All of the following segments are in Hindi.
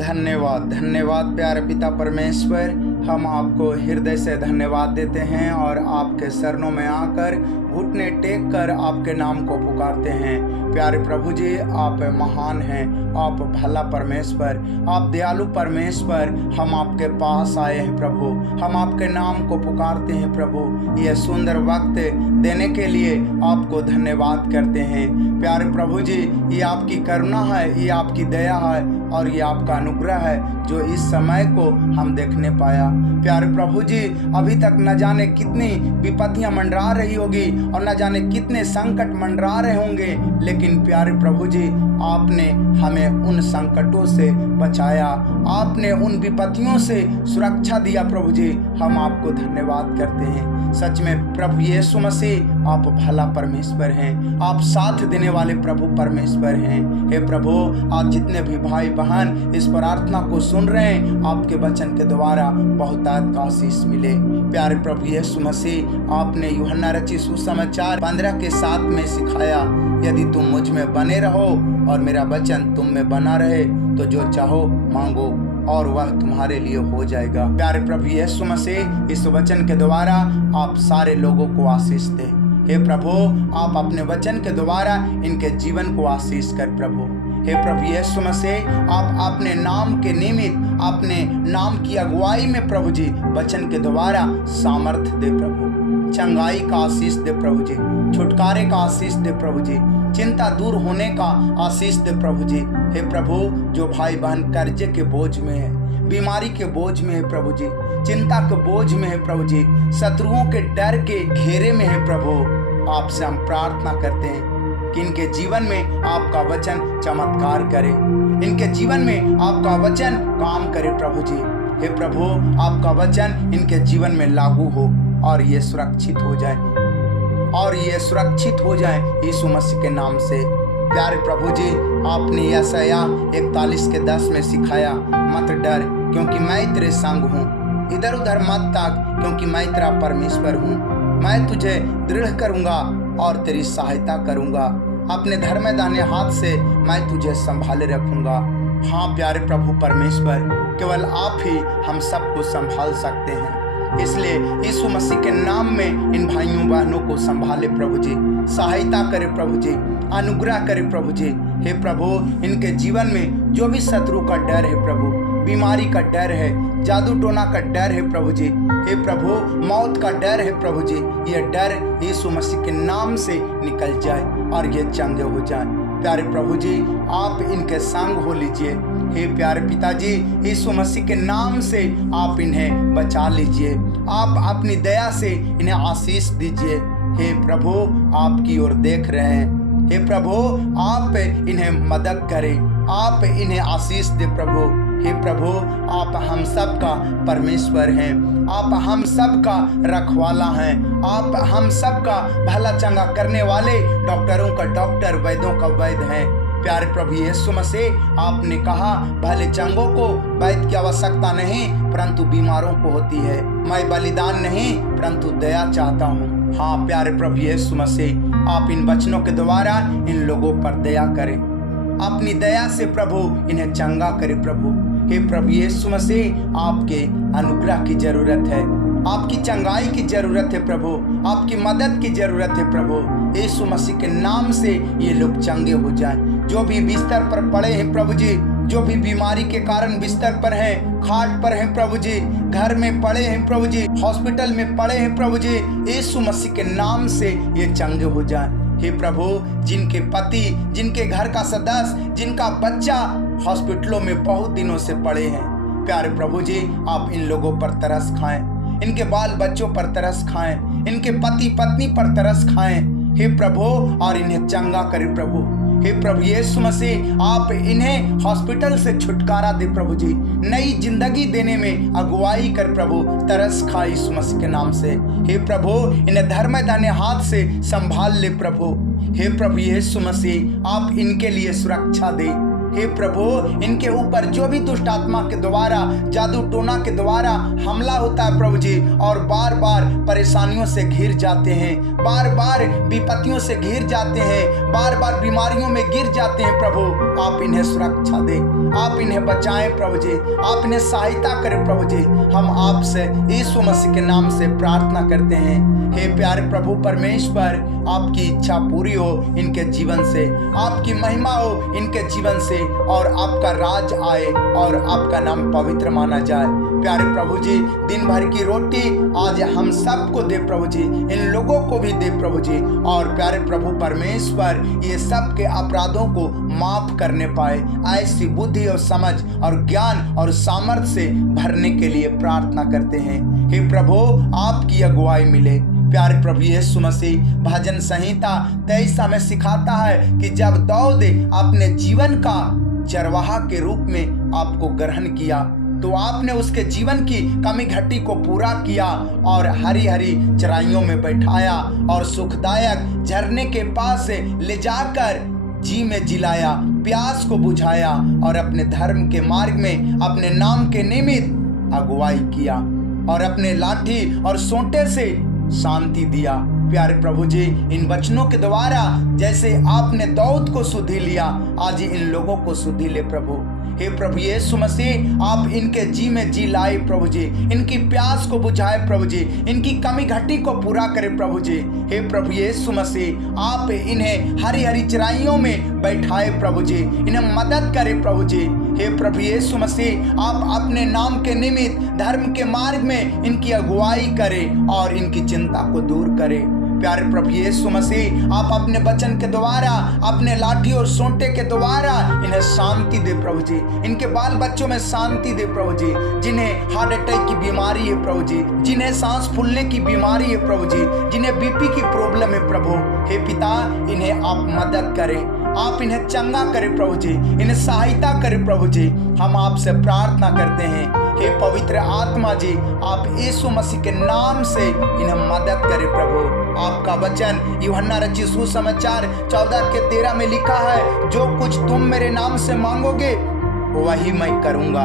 धन्यवाद धन्यवाद प्यारे पिता परमेश्वर, हम आपको हृदय से धन्यवाद देते हैं और आपके चरणों में आकर घुटने टेक कर आपके नाम को पुकारते हैं। प्यारे प्रभु जी, आप महान हैं, आप भला परमेश्वर, आप दयालु परमेश्वर। हम आपके पास आए हैं प्रभु, हम आपके नाम को पुकारते हैं प्रभु। यह सुंदर वक्त देने के लिए आपको धन्यवाद करते हैं। प्यारे प्रभु जी, ये आपकी करुणा है, ये आपकी दया है और ये आपका अनुग्रह है जो इस समय को हम देखने पाया। प्यारे प्रभु जी, अभी तक न जाने कितनी विपत्तियां मंडरा रही होगी और न जाने कितने संकट मंडरा रहे होंगे, लेकिन प्यारे प्रभु जी, आपने हमें उन संकटों से बचाया, आपने उन विपत्तियों से सुरक्षा दिया। प्रभु जी, हम आपको धन्यवाद करते हैं। सच में प्रभु यीशु मसीह, आप भला परमेश्वर हैं, आप साथ देने वाले प्रभु परमेश्वर हैं। हे प्रभु, आप जितने भी भाई बहन इस प्रार्थना को सुन रहे हैं, आपके वचन के द्वारा बहुतायत का आशीष मिले। प्यारे प्रभु यीशु मसीह, आपने यूहन्ना रचित सुसमाचार 15:7 में सिखाया, यदि तुम मुझ में बने रहो और मेरा वचन तुम में बना रहे तो जो चाहो मांगो और वह तुम्हारे लिए हो जाएगा। प्यारे प्रभु यीशु मसीह, इस वचन के द्वारा आप सारे लोगों को आशीष दे। हे प्रभु, आप अपने वचन के द्वारा इनके जीवन को आशीष कर प्रभु। हे प्रभु यीशु मसीह, आप अपने नाम के निमित्त, अपने नाम की अगुवाई में प्रभु जी वचन के द्वारा सामर्थ्य दे प्रभु, चंगाई का आशीष दे प्रभु जी, छुटकारे का आशीष दे प्रभु जी, चिंता दूर होने का आशीष दे प्रभु जी। हे प्रभु, जो भाई बहन कर्जे के बोझ में है, बीमारी के बोझ में है प्रभु जी, चिंता के बोझ में है प्रभु जी, शत्रुओं के डर के घेरे में है प्रभु, आपसे हम प्रार्थना करते हैं कि इनके जीवन में आपका वचन चमत्कार करे, इनके जीवन में आपका वचन काम करे प्रभु जी। हे प्रभु, आपका वचन इनके जीवन में लागू हो और ये सुरक्षित हो जाए, और ये सुरक्षित हो जाए यीशु मसीह के नाम से। प्यारे प्रभु जी, आपने यशायाह 41:10 में सिखाया, मत डर क्योंकि मैं तेरे संग हूँ, इधर उधर मत ताक क्योंकि मैं तेरा परमेश्वर हूँ, मैं तुझे दृढ़ करूँगा और तेरी सहायता करूँगा, अपने धर्म दाहिने हाथ से मैं तुझे संभाले रखूँगा। हाँ प्यारे प्रभु परमेश्वर, केवल आप ही हम सबको संभाल सकते हैं, इसलिए यीशु मसीह के नाम में इन भाइयों बहनों को संभाले प्रभु जी, सहायता करे प्रभु जी, अनुग्रह करे प्रभु जी। हे प्रभु, इनके जीवन में जो भी शत्रु का डर है प्रभु, बीमारी का डर है, जादू टोना का डर है प्रभु जी, हे प्रभु, मौत का डर है प्रभु जी, ये डर यीशु मसीह के नाम से निकल जाए और ये चंगे हो जाए। प्यारे प्रभु जी, आप इनके संग हो लीजिए। हे प्यारे पिताजी, यीशु मसीह के नाम से आप इन्हें बचा लीजिए, आप अपनी दया से इन्हें आशीष दीजिए। हे प्रभु, आपकी ओर देख रहे हैं, हे प्रभु, आप इन्हें मदद करें, आप इन्हें आशीष दे प्रभु। हे प्रभु, आप हम सब का परमेश्वर हैं, आप हम सब का रखवाला हैं, आप हम सब का भला चंगा करने वाले, डॉक्टरों का डॉक्टर, वैद्यों का वैद्य हैं। प्यारे प्रभु यीशु मसीह, आपने कहा भले चंगों को वैद्य की आवश्यकता नहीं परंतु बीमारों को होती है, मैं बलिदान नहीं परंतु दया चाहता हूँ। हाँ प्यारे प्रभु यीशु मसीह, आप इन वचनों के द्वारा इन लोगों पर दया करें, अपनी दया से प्रभु इन्हें चंगा करें प्रभु। हे प्रभु यीशु मसीह, आपके अनुग्रह की जरूरत है, आपकी चंगाई की जरूरत है प्रभु, आपकी मदद की जरूरत है प्रभु। यीशु मसीह के नाम से ये लोग चंगे हो जाएं। जो भी बिस्तर पर पड़े हैं प्रभु जी, जो भी बीमारी के कारण बिस्तर पर हैं, खाट पर हैं प्रभु जी, घर में पड़े हैं प्रभु जी, हॉस्पिटल में पड़े हैं प्रभु जी, यीशु मसीह के नाम से ये चंगे हो जाएं। हे प्रभु, जिनके पति, जिनके घर का सदस्य, जिनका बच्चा हॉस्पिटलों में बहुत दिनों से पड़े हैं, प्यारे प्रभु जी, आप इन लोगों पर तरस खाएं, इनके बाल बच्चों पर तरस खाएं, इनके पति पत्नी पर तरस खाएं हे प्रभु, और इन्हें चंगा करें प्रभु। हे प्रभु यीशु मसीह, आप इन्हें हॉस्पिटल से छुटकारा दे प्रभु जी, नई जिंदगी देने में अगुवाई कर प्रभु, तरस खा यीशु मसीह के नाम से। हे प्रभु, इन्हें धर्म दाहिने हाथ से संभाल ले प्रभु। हे प्रभु यीशु मसीह, आप इनके लिए सुरक्षा दे, हे प्रभु, इनके ऊपर जो भी दुष्ट आत्मा के द्वारा, जादू टोना के द्वारा हमला होता है प्रभु जी, और बार बार परेशानियों से घिर जाते हैं, बार बार विपत्तियों से घिर जाते हैं, बार बार बीमारियों में गिर जाते हैं प्रभु, आप इन्हें सुरक्षा दें, आप इन्हें बचाएं प्रभु जी, आप इन्हें सहायता करें प्रभु जी। हम आपसे यीशु मसीह के नाम से प्रार्थना करते हैं। हे प्यारे प्रभु परमेश्वर, आपकी इच्छा पूरी हो इनके जीवन से, आपकी महिमा हो इनके जीवन से, और आपका राज आए और आपका नाम पवित्र माना जाए। प्यारे प्रभु जी, दिन भर की रोटी आज हम सबको दे प्रभु जी, इन लोगों को भी दे प्रभु जी, और प्यारे प्रभु परमेश्वर ये सब के अपराधों को माफ करने पाए, ऐसी बुद्धि और समझ और ज्ञान और सामर्थ्य से भरने के लिए प्रार्थना करते हैं। हे प्रभु, आपकी अगुवाई मिले। प्यारे प्रभु यीशु मसीह भजन संहिता 23 में सिखाता है कि जब दाऊद अपने जीवन का चरवाहा के रूप में आपको ग्रहण किया तो आपने उसके जीवन की कमी घटी को पूरा किया और हरी हरी चराइयों में बैठाया और सुखदायक झरने के पास ले जाकर जी में जिलाया, प्यास को बुझाया और अपने धर्म के मार्ग में अपने नाम के निमित्त अगुवाई किया और अपने लाठी और सोंटे से शांति दिया। प्यारे प्रभु जी, इन वचनों के द्वारा जैसे आपने दाऊद को सुधि लिया, आज इन लोगों को सुधि ले प्रभु। हे प्रभु यीशु मसीह, आप इनके जी में जी लाए प्रभु जी, इनकी प्यास को बुझाए प्रभु जी, इनकी कमी घटी को पूरा करे प्रभु जी। हे प्रभु यीशु मसीह, आप इन्हें हरी हरी चराइयों में बैठाए प्रभु जी, इन्हें मदद करे प्रभु जी। हे प्रभु यीशु मसीह, आप अपने नाम के निमित्त धर्म के मार्ग में इनकी अगुवाई करें और इनकी चिंता को दूर करें। प्यारे प्रभु यीशु मसीह, आप अपने वचन के द्वारा, अपने लाठी और सोंटे के द्वारा इन्हें शांति दे प्रभु जी, इनके बाल बच्चों में शांति दे प्रभु जी, जिन्हें हार्ट अटैक की बीमारी है प्रभु जी, जिन्हें सांस फूलने की बीमारी है प्रभु जी, जिन्हें बीपी की प्रॉब्लम है प्रभु। हे पिता, इन्हें आप मदद करें, आप इन्हें चंगा करें प्रभु जी, इन्हें सहायता करें प्रभु जी। हम आपसे प्रार्थना करते हैं। हे पवित्र आत्मा जी, आप यीशु मसीह के नाम से इन्हें मदद करें प्रभु। आपका वचन यूहन्ना रचित सुसमाचार 14:13 में लिखा है, जो कुछ तुम मेरे नाम से मांगोगे वही मैं करूंगा,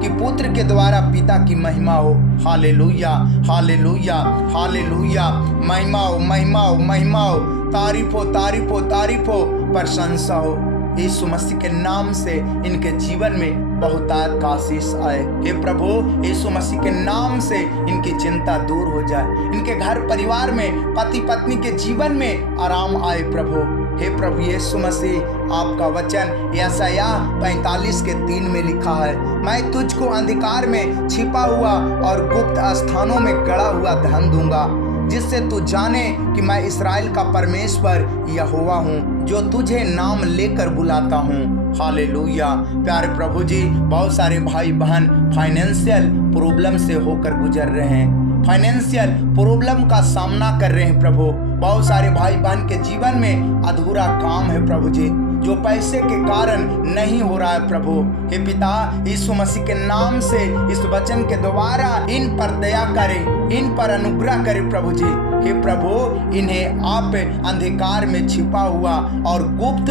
कि पुत्र के द्वारा पिता की महिमा हो। Hallelujah, hallelujah, hallelujah. महिमा हो, महिमा हो, महिमा हो, तारीफ हो, तारीफ हो, तारीफ हो, प्रशंसा हो। यीशु मसीह के नाम से इनके जीवन में बहुतायत का आशीष आए। हे प्रभु, यीशु मसीह के नाम से इनकी चिंता दूर हो जाए, इनके घर परिवार में, पति पत्नी के जीवन में आराम आए प्रभु। हे प्रभु यीशु मसीह, आपका वचन यशायाह 45:3 में लिखा है, मैं तुझको अंधकार में छिपा हुआ और गुप्त स्थानों में गड़ा हुआ धन दूंगा, जिससे तू जाने कि मैं इस्राएल का परमेश्वर यहोवा हूँ, जो तुझे नाम लेकर बुलाता हूँ। हालेलुया। प्यारे प्रभु जी, बहुत सारे भाई बहन फाइनेंशियल प्रॉब्लम से होकर गुजर रहे हैं, फाइनेंशियल प्रॉब्लम का सामना कर रहे हैं प्रभु। बहुत सारे भाई बहन के जीवन में अधूरा काम है प्रभु जी, जो पैसे के कारण नहीं हो रहा है प्रभु। हे पिता, यीशु मसीह के नाम से इस वचन के द्वारा इन पर दया करें, इन पर अनुग्रह करें प्रभु जी। हे प्रभु, इन्हें आप अंधकार में छिपा हुआ और गुप्त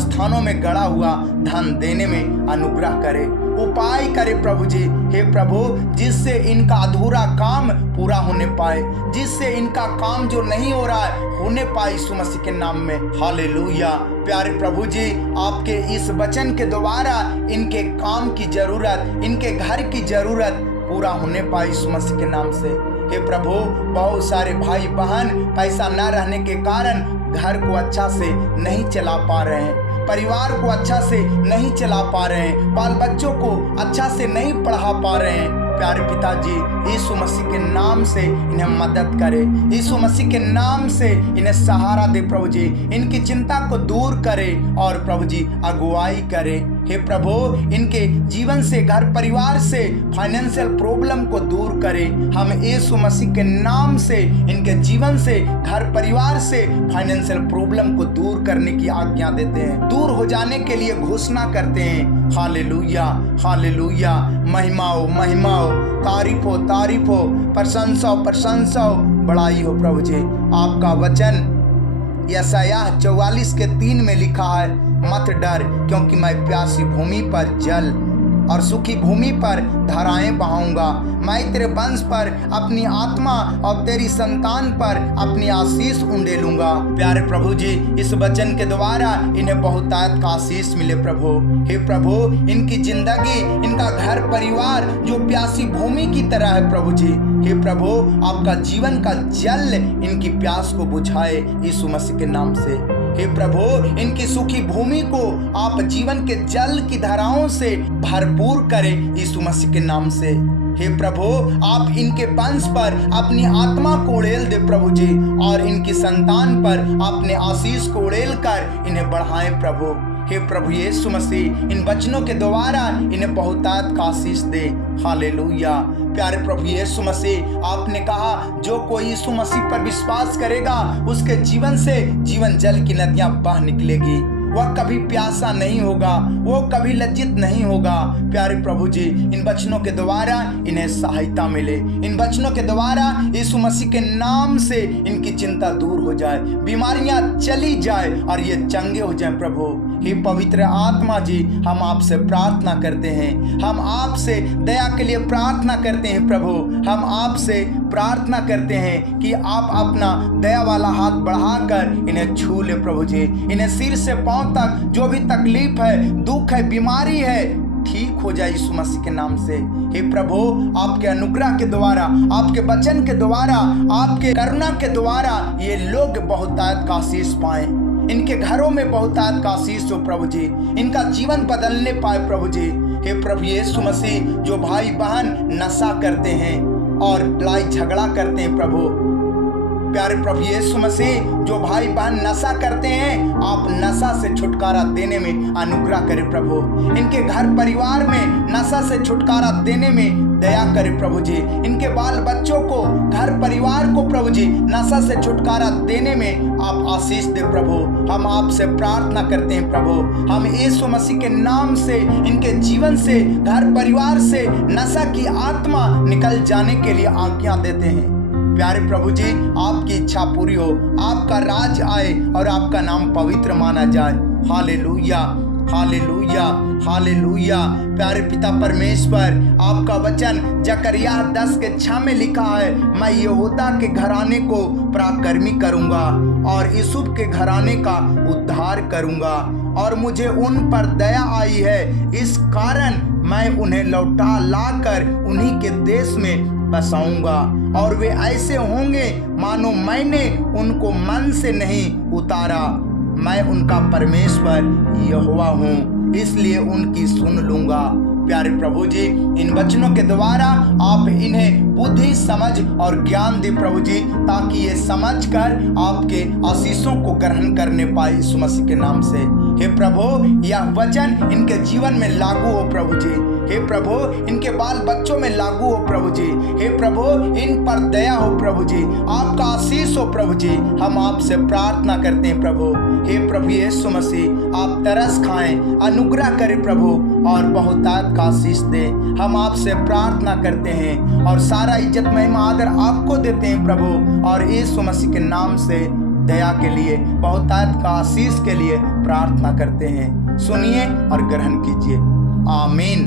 स्थानों में गड़ा हुआ धन देने में अनुग्रह करें, उपाय करे प्रभु जी। हे प्रभु, जिससे इनका अधूरा काम पूरा होने पाए, जिससे इनका काम जो नहीं हो रहा है होने पाए यीशु मसीह के नाम में। हालेलुया। प्यारे प्रभु जी, आपके इस वचन के द्वारा इनके काम की जरूरत, इनके घर की जरूरत पूरा होने पाए यीशु मसीह के नाम से। हे प्रभु, बहुत सारे भाई बहन पैसा न रहने के कारण घर को अच्छा से नहीं चला पा रहे हैं, परिवार को अच्छा से नहीं चला पा रहे हैं, बाल बच्चों को अच्छा से नहीं पढ़ा पा रहे हैं। प्यारे पिताजी, यीशु मसीह के नाम से इन्हें मदद करे, यीशु मसीह के नाम से इन्हें सहारा दे प्रभु जी, इनकी चिंता को दूर करे और प्रभु जी अगुवाई करे। हे प्रभु, इनके जीवन से, घर परिवार से फाइनेंशियल प्रॉब्लम को दूर करे। हम यीशु मसीह के नाम से इनके जीवन से, घर परिवार से फाइनेंशियल प्रॉब्लम को दूर करने की आज्ञा देते हैं, दूर हो जाने के लिए घोषणा करते हैं। Hallelujah, hallelujah. महिमा हो, महिमा हो, तारीफ हो, तारीफ हो, प्रशंसा हो, प्रशंसा हो, बड़ाई हो प्रभु जी। आपका वचन यशायाह 44:3 में लिखा है, मत डर क्योंकि मैं प्यासी भूमि पर जल और सूखी भूमि पर धाराएं बहाऊंगा। मैं तेरे वंश पर अपनी आत्मा और तेरी संतान पर अपनी आशीष उंडेलूंगा। प्यारे प्रभु जी, इस वचन के द्वारा इन्हें बहुतायत का आशीष मिले प्रभु। हे प्रभु, इनकी जिंदगी, इनका घर परिवार जो प्यासी भूमि की तरह है प्रभु जी। हे प्रभु, आपका जीवन का जल इनकी प्यास को बुझाए यीशु मसीह के नाम से। हे प्रभु, इनकी सूखी भूमि को आप जीवन के जल की धाराओं से भरपूर करें यीशु मसीह के नाम से। हे प्रभु, आप इनके वंश पर अपनी आत्मा को उड़ेल दे प्रभु जी, और इनकी संतान पर अपने आशीष को उड़ेल कर इन्हें बढ़ाएं प्रभु। हे प्रभु यीशु मसीह, इन वचनों के द्वारा इन्हें बहुतायत का आशीष दे। हालेलुया। प्यारे प्रभु यीशु मसीह, आपने कहा जो कोई यीशु मसीह पर विश्वास करेगा उसके जीवन से जीवन जल की नदियां बह निकलेगी। वह कभी प्यासा नहीं होगा, वो कभी लज्जित नहीं होगा। प्यारे प्रभु जी, इन वचनों के द्वारा इन्हें सहायता मिले। इन वचनों के द्वारा यीशु मसीह के नाम से इनकी चिंता दूर हो जाए, बीमारियां चली जाए और ये चंगे हो जाए प्रभु। हे पवित्र आत्मा जी, हम आपसे प्रार्थना करते हैं, हम आपसे दया के लिए प्रार्थना करते हैं प्रभु। हम आपसे प्रार्थना करते हैं कि आप अपना दया वाला हाथ बढ़ाकर इन्हें छू ले प्रभु जी। इन्हें सिर से पांव तक जो भी तकलीफ है, दुख है, बीमारी है, ठीक हो जाए यीशु मसीह के नाम से। हे प्रभु, आपके अनुग्रह के द्वारा, आपके वचन के द्वारा, आपके करुणा के द्वारा ये लोग बहुतायत का आशीष पाएं। इनके घरों में बहुतायत का आशीष हो प्रभु जी, इनका जीवन बदलने पाए प्रभु जी। हे प्रभु यीशु मसीह, जो भाई बहन नशा करते हैं और लड़ाई झगड़ा करते हैं प्रभु, प्यारे प्रभु यीशु मसीह, जो भाई बहन नशा करते हैं, आप नशा से छुटकारा देने में अनुग्रह करें प्रभु। इनके घर परिवार में नशा से छुटकारा देने में दया करें प्रभु जी। इनके बाल बच्चों को, घर परिवार को प्रभु जी नशा से छुटकारा देने में आप आशीष दे प्रभु। हम आपसे प्रार्थना करते हैं प्रभु। हम यीशु मसीह के नाम से इनके जीवन से, घर परिवार से नशा की आत्मा निकल जाने के लिए आज्ञा देते हैं। प्यारे प्रभु जी, आपकी इच्छा पूरी हो, आपका राज आए और आपका नाम पवित्र माना जाए। Hallelujah, hallelujah, hallelujah. प्यारे पिता परमेश्वर, आपका वचन जकरिया 10:6 में लिखा है, मैं यहूदा के घराने को पराक्रमी करूंगा और यूसुफ के घराने का उद्धार करूंगा, और मुझे उन पर दया आई है, इस कारण मैं उन्हें लौटा लाकर उन्हीं के देश में बसाऊंगा, और वे ऐसे होंगे मानो मैंने उनको मन से नहीं उतारा। मैं उनका परमेश्वर यहोवा हूँ, इसलिए उनकी सुन लूंगा। प्यारे प्रभु जी, इन वचनों के द्वारा आप इन्हें बुद्धि, समझ और ज्ञान दे प्रभु जी, ताकि ये समझकर आपके आशीषों को ग्रहण करने पाए यीशु मसीह के नाम से। हे प्रभु, यह वचन इनके जीवन में लागू हो प्रभु जी। हे प्रभु, इनके बाल बच्चों में लागू हो प्रभु जी। हे प्रभु, इन पर दया हो प्रभु जी, आपका आशीष हो प्रभु जी। हम आपसे प्रार्थना करते हैं प्रभु। हे प्रभु यीशु मसीह, आप तरस खाएं, अनुग्रह करें प्रभु, और बहुतायत का आशीष दें। हम आपसे प्रार्थना करते हैं और सारा इज्जत, महिमा, आदर आपको देते हैं प्रभु, और यीशु मसीह के नाम से दया के लिए, बहुतायत का आशीष के लिए प्रार्थना करते हैं। सुनिए और ग्रहण कीजिए। आमीन।